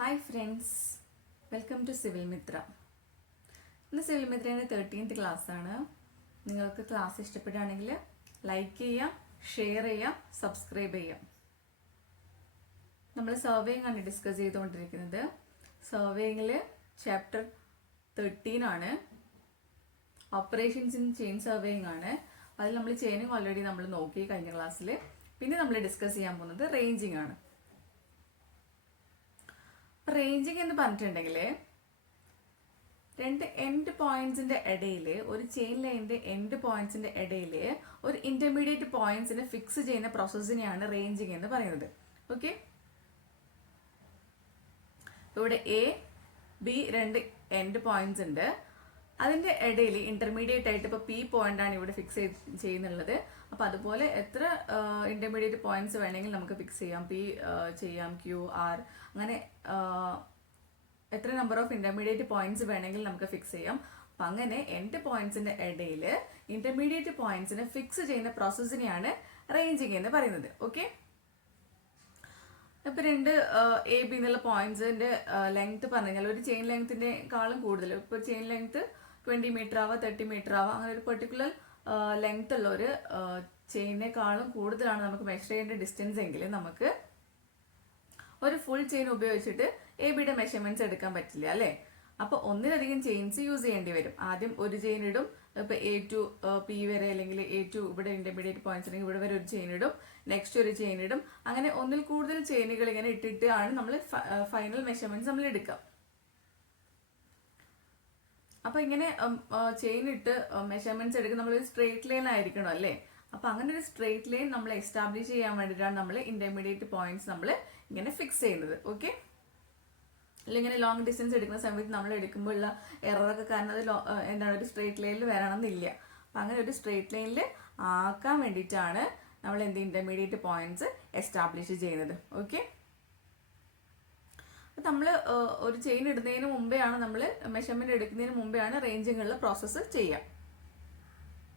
Hi friends, welcome to civil Mitra. ഇന്ന് civil മിത്രയുടെ 13th ക്ലാസ്സാണ്. നിങ്ങൾക്ക് ക്ലാസ് ഇഷ്ടപ്പെടുകയാണെങ്കിൽ ലൈക്ക് ചെയ്യാം, ഷെയർ ചെയ്യാം, സബ്സ്ക്രൈബ് ചെയ്യാം. നമ്മൾ സർവേയിങ് ആണ് ഡിസ്കസ് ചെയ്തുകൊണ്ടിരിക്കുന്നത്. സർവേയിങ്ങിൽ ചാപ്റ്റർ 13 ആണ്, ഓപ്പറേഷൻസ് ഇൻ ചെയിൻ സർവേയിങ് ആണ്. അതിൽ നമ്മൾ ചെയിനിങ് ഓൾറെഡി നമ്മൾ നോക്കി കഴിഞ്ഞ ക്ലാസ്സിൽ. പിന്നെ നമ്മൾ ഡിസ്കസ് ചെയ്യാൻ പോകുന്നത് റേഞ്ചിങ് ആണ്. റേഞ്ചിങ് എന്ന് പറഞ്ഞിട്ടുണ്ടെങ്കിൽ രണ്ട് എൻഡ് പോയിന്റ്സിന്റെ ഇടയിൽ, ഒരു ചെയിൻ ലൈനിന്റെ എൻഡ് പോയിന്റ്സിന്റെ ഇടയിൽ ഒരു ഇന്റർമീഡിയറ്റ് പോയിന്റ്സിനെ ഫിക്സ് ചെയ്യുന്ന പ്രോസസ്സിനെയാണ് റേഞ്ചിങ് എന്ന് പറയുന്നത്. ഓക്കെ, ഇവിടെ എ ബി രണ്ട് എൻഡ് പോയിന്റ്സ് ഉണ്ട്. അതിന്റെ ഇടയിൽ ഇന്റർമീഡിയറ്റ് ആയിട്ട് ഇപ്പോൾ പി പോയിന്റ് ആണ് ഇവിടെ ഫിക്സ് ചെയ്യുന്നുള്ളത്. അപ്പൊ അതുപോലെ എത്ര ഇന്റർമീഡിയറ്റ് പോയിന്റ്സ് വേണമെങ്കിൽ നമുക്ക് ഫിക്സ് ചെയ്യാം. പി ചെയ്യാം, ക്യൂ, ആർ, അങ്ങനെ എത്ര നമ്പർ ഓഫ് ഇന്റർമീഡിയറ്റ് പോയിന്റ്സ് വേണമെങ്കിൽ നമുക്ക് ഫിക്സ് ചെയ്യാം. അപ്പൊ അങ്ങനെ എൻഡ് പോയിന്റ്സിന്റെ ഇടയിൽ ഇന്റർമീഡിയറ്റ് പോയിന്റ്സിനെ ഫിക്സ് ചെയ്യുന്ന പ്രോസസ്സിനെയാണ് റേഞ്ചിങ് എന്ന് പറയുന്നത്. ഓക്കെ, ഇപ്പൊ രണ്ട് എ ബി എന്നുള്ള പോയിന്റ്സിന്റെ ലെങ്ത് പറഞ്ഞു കഴിഞ്ഞാൽ ഒരു ചെയിൻ ലെങ്തിനെക്കാളും കൂടുതൽ, ഇപ്പൊ ചെയിൻ ലെങ്ത് 20 മീറ്റർ ആവാം, 30 മീറ്റർ ആവാം, അങ്ങനെ ഒരു പെർട്ടിക്കുലർ ലെങ്ത് ഉള്ള ഒരു ചെയിനേക്കാളും കൂടുതലാണ് നമുക്ക് മെഷർ ചെയ്യേണ്ട ഡിസ്റ്റൻസ് എങ്കിൽ നമുക്ക് ഒരു ഫുൾ ചെയിൻ ഉപയോഗിച്ചിട്ട് എ ബിയുടെ മെഷർമെന്റ്സ് എടുക്കാൻ പറ്റില്ല, അല്ലേ? അപ്പൊ ഒന്നിലധികം ചെയിൻസ് യൂസ് ചെയ്യേണ്ടി വരും. ആദ്യം ഒരു ചെയിൻ ഇടും, ഇപ്പൊ എ ടു പി വരെ, അല്ലെങ്കിൽ എ ടു ഇവിടെ ഇന്റർമീഡിയറ്റ് പോയിന്റ്സ് ഉണ്ടെങ്കിൽ ഇവിടെ വരെ ഒരു ചെയിൻ ഇടും, നെക്സ്റ്റ് ഒരു ചെയിൻ ഇടും, അങ്ങനെ ഒന്നിൽ കൂടുതൽ ചെയിനുകൾ ഇങ്ങനെ ഇട്ടിട്ടാണ് നമ്മൾ ഫൈനൽ മെഷർമെന്റ്സ് നമ്മൾ എടുക്കുക. അപ്പൊ ഇങ്ങനെ ചെയിൻ ഇട്ട് മെഷർമെന്റ്സ് എടുക്കുന്ന നമ്മളൊരു സ്ട്രെയിറ്റ് ലൈൻ ആയിരിക്കണം, അല്ലേ? അപ്പൊ അങ്ങനെ ഒരു സ്ട്രെയിറ്റ് ലൈൻ നമ്മൾ എസ്റ്റാബ്ലിഷ് ചെയ്യാൻ വേണ്ടിയിട്ടാണ് നമ്മൾ ഇന്റർമീഡിയറ്റ് പോയിന്റ്സ് നമ്മൾ ഇങ്ങനെ ഫിക്സ് ചെയ്യുന്നത്. ഓക്കെ, അല്ലെങ്കിൽ ഇങ്ങനെ ലോങ് ഡിസ്റ്റൻസ് എടുക്കുന്ന സമയത്ത് നമ്മൾ എടുക്കുമ്പോൾ ഉള്ള എററൊക്കെ കാരണം അത് എന്താണ് ഒരു സ്ട്രെയിറ്റ് ലൈനിൽ വരണമെന്നില്ല. അപ്പൊ അങ്ങനെ ഒരു സ്ട്രെയിറ്റ് ലൈനിൽ ആക്കാൻ വേണ്ടിയിട്ടാണ് നമ്മൾ എന്ത് ഇന്റർമീഡിയറ്റ് പോയിന്റ്സ് എസ്റ്റാബ്ലിഷ് ചെയ്യുന്നത്. ഓക്കെ, നമ്മൾ ഒരു ചെയിൻ ഇടുന്നതിന് മുമ്പെയാണ്, നമ്മൾ മെഷർമെന്റ് എടുക്കുന്നതിന് മുമ്പെയാണ് റേഞ്ചിങ്ങുള്ള പ്രോസസ്സ് ചെയ്യുക.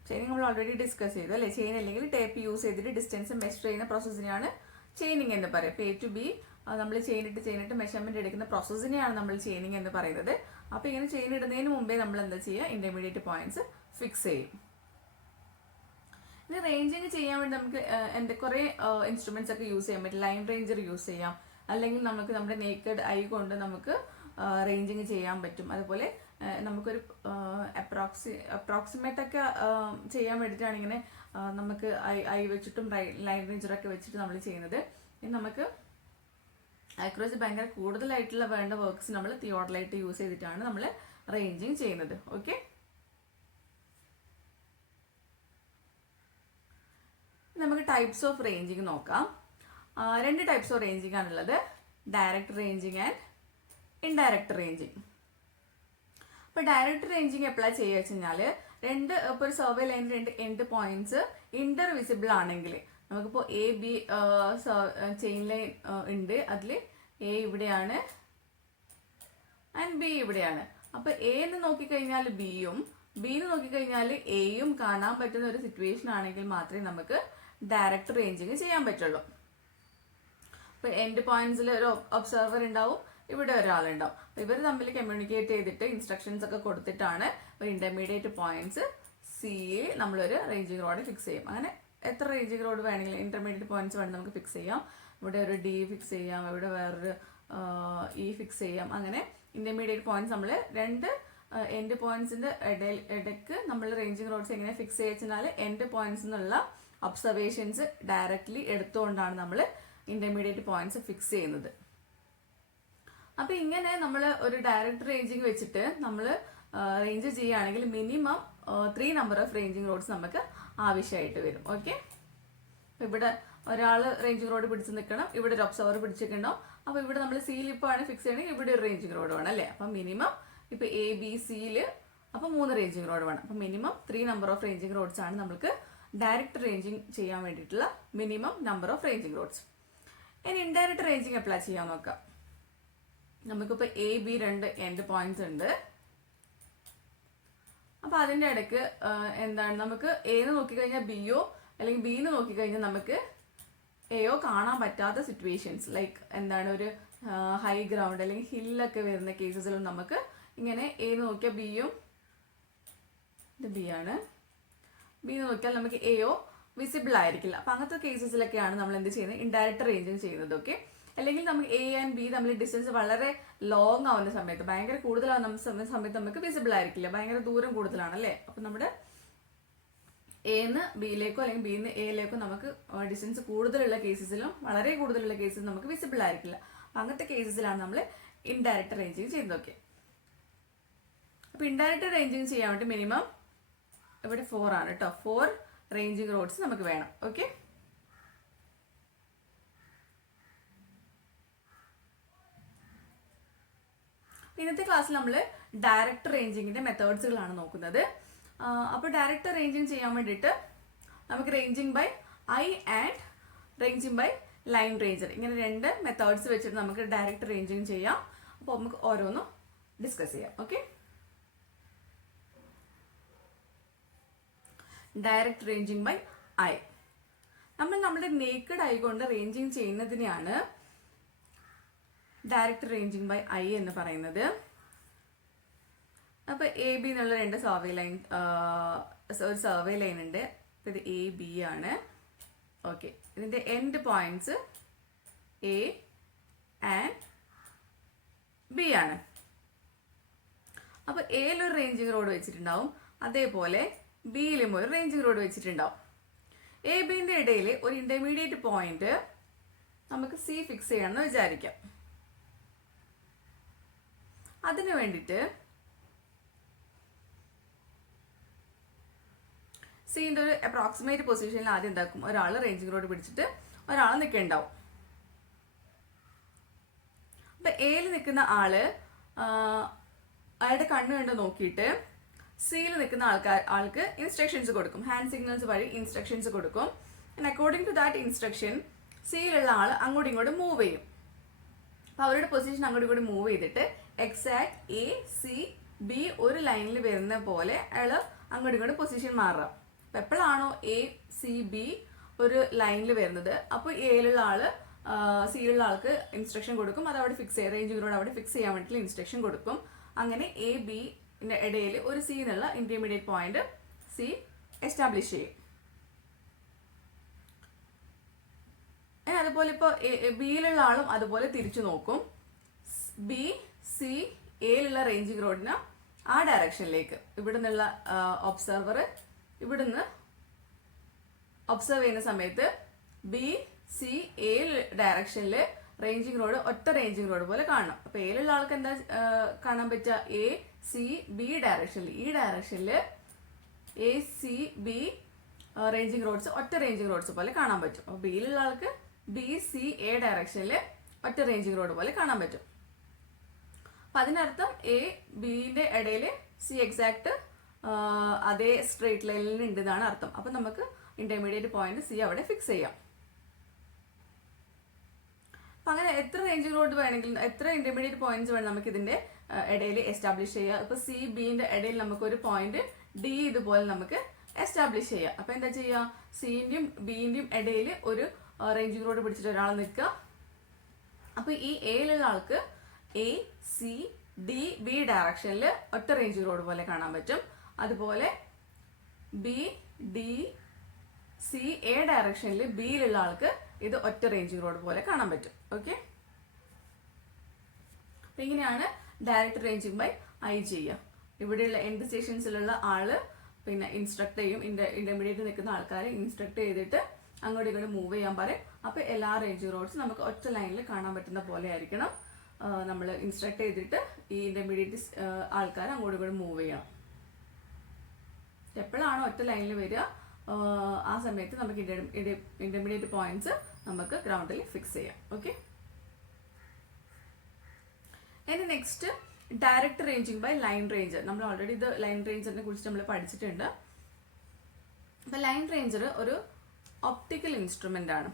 ചെയിനിങ് നമ്മൾ ഓൾറെഡി ഡിസ്കസ് ചെയ്തു, അല്ലേ? ചെയിൻ അല്ലെങ്കിൽ ടേപ്പ് യൂസ് ചെയ്തിട്ട് ഡിസ്റ്റൻസ് മെഷർ ചെയ്യുന്ന പ്രോസസ്സിനെയാണ് ചെയിനിങ് എന്ന് പറയുക. ഇപ്പൊ എ ടു ബി നമ്മൾ ചെയിൻ ഇട്ട് മെഷർമെന്റ് എടുക്കുന്ന പ്രോസസ്സിനെയാണ് നമ്മൾ ചെയിനിങ് എന്ന് പറയുന്നത്. അപ്പൊ ഇങ്ങനെ ചെയിൻ ഇടുന്നതിന് മുമ്പേ നമ്മൾ എന്താ ചെയ്യുക, ഇന്റർമീഡിയറ്റ് പോയിന്റ്സ് ഫിക്സ് ചെയ്യും. ഇനി റേഞ്ചിങ് ചെയ്യാൻ വേണ്ടി നമുക്ക് കുറെ ഇൻസ്ട്രുമെന്റ്സ് ഒക്കെ യൂസ് ചെയ്യാൻ പറ്റും. ലൈൻ റേഞ്ചർ യൂസ് ചെയ്യാം, അല്ലെങ്കിൽ നമുക്ക് നമ്മുടെ നേക്കഡ് ഐ കൊണ്ട് നമുക്ക് റേഞ്ചിങ് ചെയ്യാൻ പറ്റും. അതുപോലെ നമുക്കൊരു അപ്രോക്സിമേറ്റ് ഒക്കെ ചെയ്യാൻ വേണ്ടിയിട്ടാണ് ഇങ്ങനെ നമുക്ക് ഐ വെച്ചിട്ടും ലൈൻ റേഞ്ചറൊക്കെ വെച്ചിട്ട് നമ്മൾ ചെയ്യുന്നത്. ഇനി നമുക്ക് ആക്യുറസി ഭയങ്കര കൂടുതലായിട്ടുള്ള വേണ്ട വർക്ക്സ് നമ്മൾ തിയോഡലൈറ്റ് യൂസ് ചെയ്തിട്ടാണ് നമ്മൾ റേഞ്ചിങ് ചെയ്യുന്നത്. ഓക്കെ, നമുക്ക് ടൈപ്സ് ഓഫ് റേഞ്ചിങ് നോക്കാം. രണ്ട് ടൈപ്സ് ഓഫ് റേഞ്ചിങ് ആണുള്ളത്, direct ranging and indirect ranging. ഇപ്പൊ ഡയറക്റ്റ് റേഞ്ചിങ് എപ്പോഴാണ് ചെയ്യുക വെച്ച് കഴിഞ്ഞാല്, ഇപ്പൊ ഒരു സർവേ ലൈനിൽ രണ്ട് എൻഡ് പോയിന്റ്സ് ഇന്റർവിസിബിൾ ആണെങ്കിൽ, നമുക്കിപ്പോ എ ബി ചെയിൻ ലൈൻ ഉണ്ട്, അതില് എ ഇവിടെയാണ് ആൻഡ് ബി ഇവിടെയാണ്. അപ്പൊ എ എന്ന് നോക്കിക്കഴിഞ്ഞാൽ ബിയും, ബി എന്ന് നോക്കിക്കഴിഞ്ഞാൽ എയും കാണാൻ പറ്റുന്ന ഒരു സിറ്റുവേഷൻ ആണെങ്കിൽ മാത്രമേ നമുക്ക് ഡയറക്റ്റ് റേഞ്ചിങ് ചെയ്യാൻ പറ്റുള്ളൂ. ഇപ്പൊ എൻഡ് പോയിന്റ്സിൽ ഒരു ഒബ്സർവർ ഉണ്ടാവും, ഇവിടെ ഒരാളുണ്ടാവും. ഇവർ തമ്മിൽ കമ്മ്യൂണിക്കേറ്റ് ചെയ്തിട്ട് ഇൻസ്ട്രക്ഷൻസ് ഒക്കെ കൊടുത്തിട്ടാണ് ഒരു ഇന്റർമീഡിയറ്റ് പോയിന്റ്സ് സിയിൽ നമ്മളൊരു റേഞ്ചിങ് റോഡ് ഫിക്സ് ചെയ്യും. അങ്ങനെ എത്ര റേഞ്ചിങ് റോഡ് വേണമെങ്കിലും ഇന്റർമീഡിയറ്റ് പോയിന്റ്സ് വേണമെങ്കിൽ നമുക്ക് ഫിക്സ് ചെയ്യാം. ഇവിടെ ഒരു ഡി ഫിക്സ് ചെയ്യാം, ഇവിടെ വേറൊരു ഇ ഫിക്സ് ചെയ്യാം. അങ്ങനെ ഇന്റർമീഡിയറ്റ് പോയിന്റ്സ് നമ്മൾ രണ്ട് എൻഡ് പോയിന്റ്സിന്റെ ഇടയ്ക്ക് നമ്മൾ റേഞ്ചിങ് റോഡ്സ് എങ്ങനെ ഫിക്സ് ചെയ്യിച്ചാൽ എൻഡ് പോയിന്റ്സ് എന്നുള്ള ഒബ്സർവേഷൻസ് ഡയറക്ട്ലി എടുത്തുകൊണ്ടാണ് നമ്മൾ ഇന്റർമീഡിയറ്റ് പോയിന്റ്സ് ഫിക്സ് ചെയ്യുന്നത്. അപ്പൊ ഇങ്ങനെ നമ്മൾ ഒരു ഡയറക്റ്റ് റേഞ്ചിങ് വെച്ചിട്ട് നമ്മൾ റേഞ്ച് ചെയ്യുകയാണെങ്കിൽ minimum 3 number of ranging rods നമുക്ക് ആവശ്യമായിട്ട് വരും. ഓക്കെ, അപ്പൊ ഇവിടെ ഒരാൾ റേഞ്ചിങ് റോഡ് പിടിച്ച് നിൽക്കണം, ഇവിടെ ഒരു ഒബ്സർവർ പിടിച്ചിട്ടുണ്ടാവും. അപ്പൊ ഇവിടെ നമ്മൾ സിയിൽ ഇപ്പോൾ ആണ് ഫിക്സ് ചെയ്യണമെങ്കിൽ ഇവിടെ ഒരു റേഞ്ചിങ് റോഡ് വേണം, അല്ലേ? അപ്പൊ മിനിമം ഇപ്പൊ എ ബി സിയില് അപ്പൊ 3 റേഞ്ചിങ് റോഡ് വേണം. അപ്പൊ minimum 3 number of ranging rods ആണ് നമുക്ക് ഡയറക്റ്റ് റേഞ്ചിങ് ചെയ്യാൻ വേണ്ടിയിട്ടുള്ള minimum number of ranging rods. ഇനി ഇൻഡയറക്റ്റ് റേഞ്ചിങ് അപ്ലൈ ചെയ്യാൻ നോക്കാം. നമുക്കിപ്പോ എ ബി രണ്ട് എൻഡ് പോയിന്റ്സ് ഉണ്ട്. അപ്പൊ അതിന്റെ ഇടയ്ക്ക് എന്താണ്, നമുക്ക് എന്ന് നോക്കിക്കഴിഞ്ഞാൽ ബിയോ അല്ലെങ്കിൽ ബിന്ന് നോക്കിക്കഴിഞ്ഞാൽ നമുക്ക് എയോ കാണാൻ പറ്റാത്ത സിറ്റുവേഷൻസ്, ലൈക്ക് എന്താണ് ഒരു ഹൈ ഗ്രൗണ്ട് അല്ലെങ്കിൽ ഹില്ലൊക്കെ വരുന്ന കേസസിലും നമുക്ക് ഇങ്ങനെ എ നോക്കിയാൽ ബിയും, ഇത് ബി ആണ്, ബി നോക്കിയാൽ നമുക്ക് എയോ വിസിബിൾ ആയിരിക്കില്ല. അപ്പം അങ്ങനത്തെ കേസസിലൊക്കെയാണ് നമ്മൾ എന്ത് ചെയ്യുന്നത്, ഇൻഡയറക്റ്റ് റേഞ്ചിങ് ചെയ്യുന്നത്. ഓക്കെ, അല്ലെങ്കിൽ നമുക്ക് എ ആൻഡ് ബി തമ്മിൽ ഡിസ്റ്റൻസ് വളരെ ലോങ് ആവുന്ന സമയത്ത്, ഭയങ്കര കൂടുതലാവുന്ന സമയത്ത് നമുക്ക് വിസിബിൾ ആയിരിക്കില്ല, ഭയങ്കര ദൂരം കൂടുതലാണ് അല്ലേ. അപ്പം നമ്മുടെ എന്ന് ബിയിലേക്കോ അല്ലെങ്കിൽ ബിന്ന് എയിലേക്കോ നമുക്ക് ഡിസ്റ്റൻസ് കൂടുതലുള്ള കേസസിലും വളരെ കൂടുതലുള്ള കേസസിലും നമുക്ക് വിസിബിൾ ആയിരിക്കില്ല. അങ്ങനത്തെ കേസസിലാണ് നമ്മൾ ഇൻഡയറക്റ്റ് റേഞ്ചിങ് ചെയ്യുന്നത്. ഓക്കെ, അപ്പോൾ ഇൻഡയറക്റ്റ് റേഞ്ചിങ് ചെയ്യാൻ വേണ്ടി മിനിമം ഇവിടെ 4 ആണ് കേട്ടോ. 4 റേഞ്ചിങ് റോഡ്സ് നമുക്ക് വേണം. ഓക്കെ, ഇന്നത്തെ ക്ലാസ്സിൽ നമ്മൾ ഡയറക്റ്റ് റേഞ്ചിങ്ങിന്റെ മെത്തേഡ്സുകളാണ് നോക്കുന്നത്. അപ്പോൾ ഡയറക്റ്റ് റേഞ്ചിങ് ചെയ്യാൻ വേണ്ടിയിട്ട് നമുക്ക് ranging by eye and ranging by line ranger, ഇങ്ങനെ 2 മെത്തേഡ്സ് വെച്ചിട്ട് നമുക്ക് ഡയറക്റ്റ് റേഞ്ചിങ് ചെയ്യാം. അപ്പോൾ നമുക്ക് ഓരോന്നും ഡിസ്കസ് ചെയ്യാം. Okay, direct ranging by eye, നമ്മുടെ നേക്കഡ് ഐ കൊണ്ട് റേഞ്ചിങ് ചെയ്യുന്നതിനെയാണ് ഡയറക്റ്റ് റേഞ്ചിങ് ബൈ ഐ എന്ന് പറയുന്നത്. അപ്പോൾ എ ബി എന്നുള്ള 2 ഒരു സർവേ ലൈൻ ഉണ്ട്. ഇത് എ ബി ആണ്. ഓക്കെ, ഇതിൻ്റെ end points A and B ആണ്. അപ്പോൾ എയിലൊരു റേഞ്ചിങ് റോഡ് വെച്ചിട്ടുണ്ടാവും, അതേപോലെ ബിയിലും ഒരു റേഞ്ചിങ് റോഡ് വെച്ചിട്ടുണ്ടാവും. എ ബിന്റെ ഇടയിൽ ഒരു ഇന്റർമീഡിയറ്റ് പോയിന്റ് നമുക്ക് സി ഫിക്സ് ചെയ്യണമെന്ന് വിചാരിക്കാം. അതിനു വേണ്ടിയിട്ട് സീൻ്റെ ഒരു അപ്രോക്സിമേറ്റ് പൊസിഷനിൽ ആദ്യം എന്താക്കും, ഒരാൾ റേഞ്ചിങ് റോഡ് പിടിച്ചിട്ട് ഒരാൾ നിൽക്കുന്നുണ്ടാവും. അപ്പൊ എയിൽ നിൽക്കുന്ന ആള് അയാളുടെ കണ്ണ് കണ്ട് നോക്കിയിട്ട് സിയിൽ നിൽക്കുന്ന ആൾക്ക് ഇൻസ്ട്രക്ഷൻസ് കൊടുക്കും, ഹാൻഡ് സിഗ്നൽസ് വഴി ഇൻസ്ട്രക്ഷൻസ് കൊടുക്കും. And according to that instruction സിയിലുള്ള ആൾ അങ്ങോട്ടും ഇങ്ങോട്ടും മൂവ് ചെയ്യും. അപ്പോൾ അവരുടെ പൊസിഷൻ അങ്ങോട്ടും ഇങ്ങോട്ടും മൂവ് ചെയ്തിട്ട് എക്സാക്ട് എ സി ബി ഒരു ലൈനിൽ വരുന്ന പോലെ അയാൾ അങ്ങോട്ടും ഇങ്ങോട്ടും പൊസിഷൻ മാറുക. അപ്പം എപ്പോഴാണോ എ സി ബി ഒരു ലൈനിൽ വരുന്നത്, അപ്പോൾ എയിലുള്ള ആള് സിയിലുള്ള ആൾക്ക് ഇൻസ്ട്രക്ഷൻ കൊടുക്കും, അത് അവിടെ ഫിക്സ് ചെയ്യാം, റേഞ്ചിങ്ങിനോട് അവിടെ ഫിക്സ് ചെയ്യാൻ വേണ്ടിയിട്ട് ഇൻസ്ട്രക്ഷൻ കൊടുക്കും. അങ്ങനെ എ ബിന്റെ ഇടയിൽ ഒരു സി എന്നുള്ള ഇന്റർമീഡിയറ്റ് പോയിന്റ് സി എസ്റ്റാബ്ലിഷ് ചെയ്യും. അതുപോലെ ഇപ്പോൾ ബിയിലുള്ള ആളും അതുപോലെ തിരിച്ചു നോക്കും. ബി സി എയിലുള്ള റേഞ്ചിങ് റോഡിന് ആ ഡയറക്ഷനിലേക്ക്, ഇവിടെ നിന്നുള്ള ഒബ്സർവർ ഇവിടുന്ന് ഒബ്സർവ് ചെയ്യുന്ന സമയത്ത് ബി സി എ ഡയറക്ഷനിൽ റേഞ്ചിങ് റോഡ് ഒറ്റ റേഞ്ചിങ് റോഡ് പോലെ കാണണം. അപ്പൊ എയിലുള്ള ആൾക്ക് എന്താ കാണാൻ പറ്റുക, എ സി ബി ഡയറക്ഷനിൽ, ഈ ഡയറക്ഷനിൽ A C B ranging rods ഒറ്റ റേഞ്ചിങ് റോഡ്സ് പോലെ കാണാൻ പറ്റും. അപ്പൊ ബിയിലുള്ള ആൾക്ക് ബി സി എ ഡയറക്ഷനിൽ ഒറ്റ റേഞ്ചിങ് റോഡ് പോലെ കാണാൻ പറ്റും. അപ്പൊ അതിനർത്ഥം എ ബിന്റെ ഇടയിൽ സി എക്സാക്ട് അതേ സ്ട്രേറ്റ് ലൈനിൽ ഉണ്ട് എന്നാണ് അർത്ഥം. അപ്പൊ നമുക്ക് ഇന്റർമീഡിയറ്റ് പോയിന്റ് സി അവിടെ ഫിക്സ് ചെയ്യാം. അപ്പൊ അങ്ങനെ എത്ര റേഞ്ചിങ് റോഡ് വേണമെങ്കിലും, എത്ര ഇന്റർമീഡിയറ്റ് പോയിന്റ്സ് വേണം നമുക്ക് ഇതിന്റെ ഇടയിൽ എസ്റ്റാബ്ലിഷ് ചെയ്യാം. ഇപ്പൊ സി ബിന്റെ ഇടയിൽ നമുക്ക് ഒരു പോയിന്റ് ഡി ഇതുപോലെ നമുക്ക് എസ്റ്റാബ്ലിഷ് ചെയ്യാം. അപ്പൊ എന്താ ചെയ്യുക, സിന്റെയും ബിന്റെയും ഇടയിൽ ഒരു റേഞ്ചിങ് റോഡ് പിടിച്ചിട്ട് ഒരാൾ നിൽക്കുക. അപ്പൊ ഈ എയിലുള്ള ആൾക്ക് എ സി ഡി ബി ഡയറക്ഷനിൽ ഒറ്റ റേഞ്ചിങ് റോഡ് പോലെ കാണാൻ പറ്റും. അതുപോലെ ബി ഡി സി എ ഡയറക്ഷനിൽ ബിയിലുള്ള ആൾക്ക് ഇത് ഒറ്റ റേഞ്ചിങ് റോഡ് പോലെ കാണാൻ പറ്റും. ഓക്കെ, അപ്പൊ ഇങ്ങനെയാണ് ഡയറക്റ്റ് റേഞ്ചിങ് ബൈ ഐ ചെയ്യുക. ഇവിടെയുള്ള എൻഡ് സ്റ്റേഷൻസിലുള്ള ആള് പിന്നെ ഇൻസ്ട്രക്ട് ചെയ്യും, ഇന്റർമീഡിയറ്റ് നിൽക്കുന്ന ആൾക്കാരെ ഇൻസ്ട്രക്ട് ചെയ്തിട്ട് അങ്ങോട്ടും ഇങ്ങോട്ട് മൂവ് ചെയ്യാൻ പറയും. അപ്പൊ എല്ലാ റേഞ്ചിങ് റോഡ്സും നമുക്ക് ഒറ്റ ലൈനിൽ കാണാൻ പറ്റുന്ന പോലെ ആയിരിക്കണം നമ്മൾ ഇൻസ്ട്രക്ട് ചെയ്തിട്ട് ഈ ഇന്റർമീഡിയറ്റ് ആൾക്കാർ അങ്ങോട്ടും ഇങ്ങോട്ട് മൂവ് ചെയ്യണം. എപ്പോഴാണോ ഒറ്റ ലൈനിൽ വരിക ആ സമയത്ത് നമുക്ക് ഇന്റർമീഡിയറ്റ് പോയിന്റ്സ് നമുക്ക് ഗ്രൗണ്ടിൽ ഫിക്സ് ചെയ്യാം. ഓക്കെ, ഇനി next direct ranging by line ranger. നമ്മൾ ഓൾറെഡി ഇത് ലൈൻ റേഞ്ചറിനെ കുറിച്ച് നമ്മൾ പഠിച്ചിട്ടുണ്ട്. അപ്പൊ ലൈൻ റേഞ്ചർ ഒരു ഒപ്റ്റിക്കൽ ഇൻസ്ട്രുമെന്റ് ആണ്.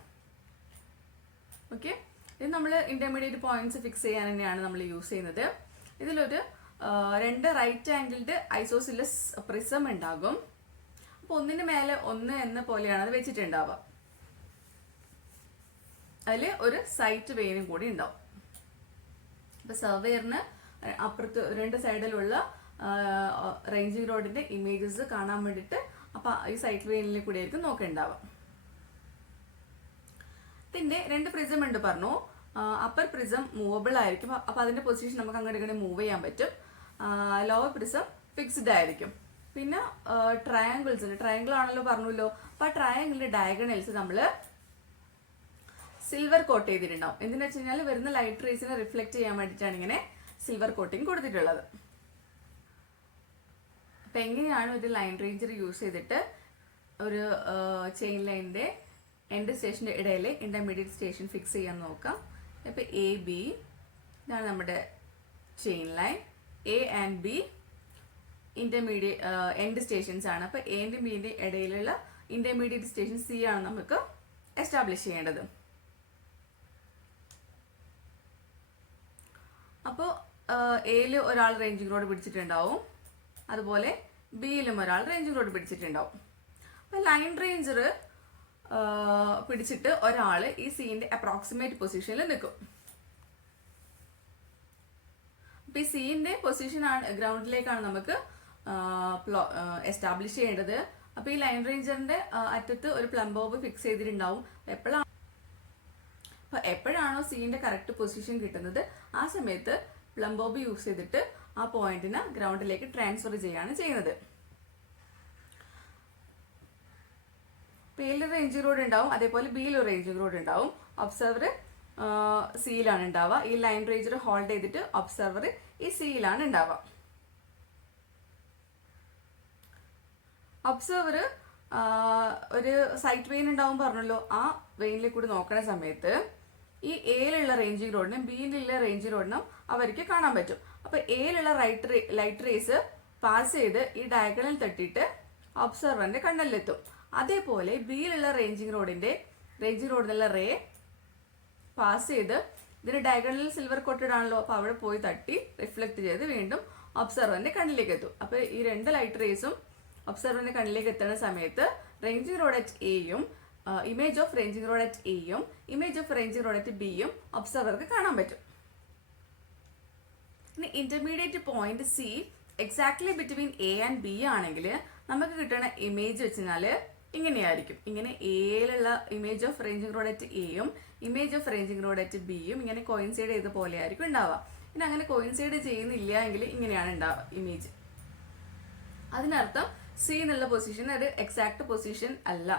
ഓക്കെ, ഇത് നമ്മൾ ഇന്റർമീഡിയറ്റ് പോയിന്റ്സ് ഫിക്സ് ചെയ്യാൻ തന്നെയാണ് നമ്മൾ യൂസ് ചെയ്യുന്നത്. ഇതിലൊരു 2 റൈറ്റ് ആംഗിൾഡ് ഐസോസിലസ് പ്രിസം ഉണ്ടാകും. അപ്പൊ ഒന്നിന് മേലെ ഒന്ന് എന്ന പോലെയാണ് അത് വെച്ചിട്ടുണ്ടാവുക. അതിൽ ഒരു സൈറ്റ് വെയിനും കൂടി ഉണ്ടാവും. അപ്പോൾ സർവേയറിന് അപ്പുറത്ത് രണ്ട് സൈഡിലുള്ള റേഞ്ചിങ് റോഡിന്റെ ഇമേജസ് കാണാൻ വേണ്ടിയിട്ട് അപ്പോൾ ഈ സൈറ്റ് വെയിനിൽ കൂടി ആയിരിക്കും നോക്കേണ്ടാവുക. ഇതിന്റെ രണ്ട് പ്രിസം ഉണ്ട് പറഞ്ഞു. അപ്പർ പ്രിസം മൂവബിൾ ആയിരിക്കും, അപ്പോൾ അതിന്റെ പൊസിഷൻ നമുക്ക് അങ്ങോട്ട് ഇങ്ങനെ മൂവ് ചെയ്യാൻ പറ്റും. ലോവർ പ്രിസം ഫിക്സ്ഡ് ആയിരിക്കും. പിന്നെ ട്രയാങ്കിൾസ് ഉണ്ട്. ട്രയാങ്കിൾ ആണല്ലോ പറഞ്ഞല്ലോ. അപ്പോൾ ആ ട്രയാങ്കിളിന്റെ ഡയഗണൽസ് നമ്മൾ സിൽവർ കോട്ട് ചെയ്തിട്ടുണ്ടാവും. എന്തിനാ വെച്ച് കഴിഞ്ഞാൽ വരുന്ന ലൈറ്റ് റേസിനെ റിഫ്ലക്ട് ചെയ്യാൻ വേണ്ടിയിട്ടാണ് ഇങ്ങനെ സിൽവർ കോട്ടിങ് കൊടുത്തിട്ടുള്ളത്. അപ്പം എങ്ങനെയാണ് ഒരു ലൈൻ റേഞ്ചർ യൂസ് ചെയ്തിട്ട് ഒരു ചെയിൻ ലൈനിന്റെ എൻഡ് സ്റ്റേഷന്റെ ഇടയിൽ ഇന്റർമീഡിയറ്റ് സ്റ്റേഷൻ ഫിക്സ് ചെയ്യാൻ നോക്കാം. ഇപ്പം എ ബി ഇതാണ് നമ്മുടെ chain line. A and B intermediate end stations ആണ്. അപ്പോൾ എന്റെ ബിന്റെ ഇടയിലുള്ള ഇന്റർമീഡിയറ്റ് സ്റ്റേഷൻ സി ആണ് നമുക്ക് എസ്റ്റാബ്ലിഷ് ചെയ്യേണ്ടത്. അപ്പോൾ എയിൽ ഒരാൾ റേഞ്ചിങ് റോഡ് പിടിച്ചിട്ടുണ്ടാവും, അതുപോലെ ബിയിലും ഒരാൾ റേഞ്ചിങ് റോഡ് പിടിച്ചിട്ടുണ്ടാവും. അപ്പോൾ ലൈൻ റേഞ്ചർ പിടിച്ചിട്ട് ഒരാൾ ഈ സീന്റെ അപ്രോക്സിമേറ്റ് പൊസിഷനിൽ നിൽക്കും. അപ്പോൾ ഈ സീന്റെ പൊസിഷൻ ആണ് ഗ്രൗണ്ടിലേക്കാണ് നമുക്ക് എസ്റ്റാബ്ലിഷ് ചെയ്യേണ്ടത്. അപ്പോൾ ഈ ലൈൻ റേഞ്ചറിന്റെ അറ്റത്ത് ഒരു പ്ലം ബോബ് ഫിക്സ് ചെയ്തിട്ടുണ്ടാവും. എപ്പോഴാണോ സീന്റെ കറക്റ്റ് പൊസിഷൻ കിട്ടുന്നത് ആ സമയത്ത് പ്ലം ബോബ് യൂസ് ചെയ്തിട്ട് ആ പോയിന്റിന് ഗ്രൗണ്ടിലേക്ക് ട്രാൻസ്ഫർ ചെയ്യാണ് ചെയ്യുന്നത്. എയിൽ റേഞ്ചിങ് റോഡ് ഉണ്ടാവും, അതേപോലെ ബിയിൽ ഒരു റേഞ്ചിങ് റോഡ് ഉണ്ടാവും. ഒബ്സർവർ സിയിലാണ് ഉണ്ടാവുക. ഈ ലൈൻ റേഞ്ചർ ഹോൾഡ് ചെയ്തിട്ട് ഒബ്സർവർ ഈ സിയിലാണ് ഉണ്ടാവുക. ഒബ്സർവർ ഒരു സൈറ്റ് വെയിൻ ഉണ്ടാവും പറഞ്ഞല്ലോ. ആ വെയിനിൽ കൂടി നോക്കുന്ന സമയത്ത് ഈ എയിലുള്ള റേഞ്ചിങ് റോഡിനും ബിയിലുള്ള റേഞ്ചിങ് റോഡിനും അവർക്ക് കാണാൻ പറ്റും. അപ്പൊ എയിലുള്ള ലൈറ്റ് റേസ് പാസ് ചെയ്ത് ഈ ഡയഗണൽ തട്ടിയിട്ട് ഒബ്സർവറിന്റെ കണ്ണിലെത്തും. അതേപോലെ ബിയിലുള്ള റേഞ്ചിങ് റോഡിനുള്ള റേ പാസ് ചെയ്ത് ഇതിന് ഡയഗണലിൽ സിൽവർ കോട്ടഡ് ആണല്ലോ, അപ്പൊ അവിടെ പോയി തട്ടി റിഫ്ലക്ട് ചെയ്ത് വീണ്ടും ഒബ്സർവറിന്റെ കണ്ണിലേക്ക് എത്തും. അപ്പൊ ഈ രണ്ട് ലൈറ്റ് റേസും ഒബ്സർവറിന്റെ കണ്ണിലേക്ക് എത്തുന്ന സമയത്ത് റേഞ്ചിങ് റോഡ് അറ്റ് എയും image of ranging rod at എയും image of ranging rod at ബിയും ഒബ്സർവർക്ക് കാണാൻ പറ്റും. ഇനി intermediate point C exactly between A and B ആണെങ്കിൽ നമുക്ക് കിട്ടുന്ന ഇമേജ് വെച്ചാല് ഇങ്ങനെയായിരിക്കും. ഇങ്ങനെ എയിലുള്ള image of ranging rod at എയും image of ranging rod at ബിയും ഇങ്ങനെ കോയിൻസൈഡ് ചെയ്ത പോലെ ആയിരിക്കും ഉണ്ടാവുക. പിന്നെ അങ്ങനെ കോയിൻസൈഡ് ചെയ്യുന്നില്ല എങ്കിൽ ഇങ്ങനെയാണ് ഉണ്ടാവുക ഇമേജ്. അതിനർത്ഥം സി എന്നുള്ള പൊസിഷൻ ഒരു എക്സാക്ട് പൊസിഷൻ അല്ല,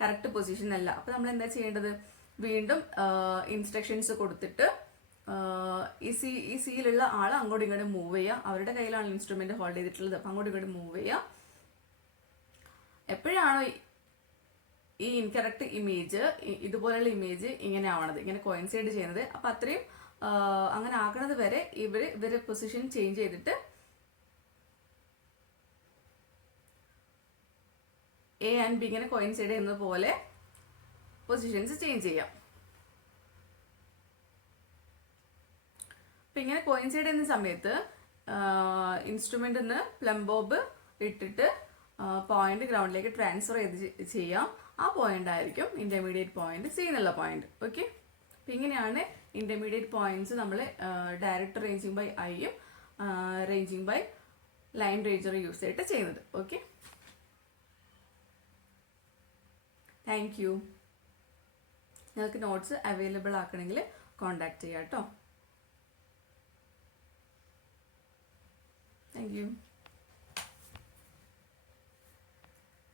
കറക്റ്റ് പൊസിഷൻ അല്ല. അപ്പൊ നമ്മൾ എന്താ ചെയ്യേണ്ടത്? വീണ്ടും ഇൻസ്ട്രക്ഷൻസ് കൊടുത്തിട്ട് ഈ സിയിലുള്ള ആൾ അങ്ങോട്ടും ഇങ്ങോട്ടും മൂവ് ചെയ്യുക. അവരുടെ കയ്യിലാണ് ഇൻസ്ട്രുമെന്റ് ഹോൾഡ് ചെയ്തിട്ടുള്ളത്. അപ്പൊ അങ്ങോട്ടും ഇങ്ങോട്ടും മൂവ് ചെയ്യുക. എപ്പോഴാണോ ഈ ഇൻകറക്റ്റ് ഇമേജ് ഇതുപോലെയുള്ള ഇമേജ് ഇങ്ങനെ ആവണത്, ഇങ്ങനെ കോയിൻസൈഡ് ചെയ്യുന്നത്, അപ്പൊ അത്രയും അങ്ങനെ ആക്കണത് വരെ ഇവര് പൊസിഷൻ ചേഞ്ച് ചെയ്തിട്ട് എ ആൻഡ് ബി ഇങ്ങനെ കോയിൻസൈഡ് ചെയ്യുന്നത് പോലെ പൊസിഷൻസ് ചേഞ്ച് ചെയ്യാം. അപ്പൊ ഇങ്ങനെ കോയിൻസൈഡ് ചെയ്യുന്ന സമയത്ത് ഇൻസ്ട്രുമെന്റ് നിന്ന് പ്ലം ബോബ് ഇട്ടിട്ട് പോയിന്റ് ഗ്രൗണ്ടിലേക്ക് ട്രാൻസ്ഫർ ചെയ്ത് ചെയ്യാം. ആ പോയിന്റ് ആയിരിക്കും ഇന്റർമീഡിയറ്റ് പോയിന്റ് സി എന്നുള്ള പോയിന്റ്. ഓക്കെ, അപ്പൊ ഇങ്ങനെയാണ് ഇന്റർമീഡിയറ്റ് പോയിന്റ്സ് നമ്മൾ ഡയറക്റ്റ് റേഞ്ചിങ് ബൈ ഐയും ranging by line ranger use ചെയ്തിട്ട് ചെയ്യുന്നത്. Okay, thank you. നിങ്ങൾക്ക് നോട്ട്സ് അവൈലബിൾ ആക്കണമെങ്കിൽ കോണ്ടാക്ട് ചെയ്യാം കേട്ടോ. Thank U.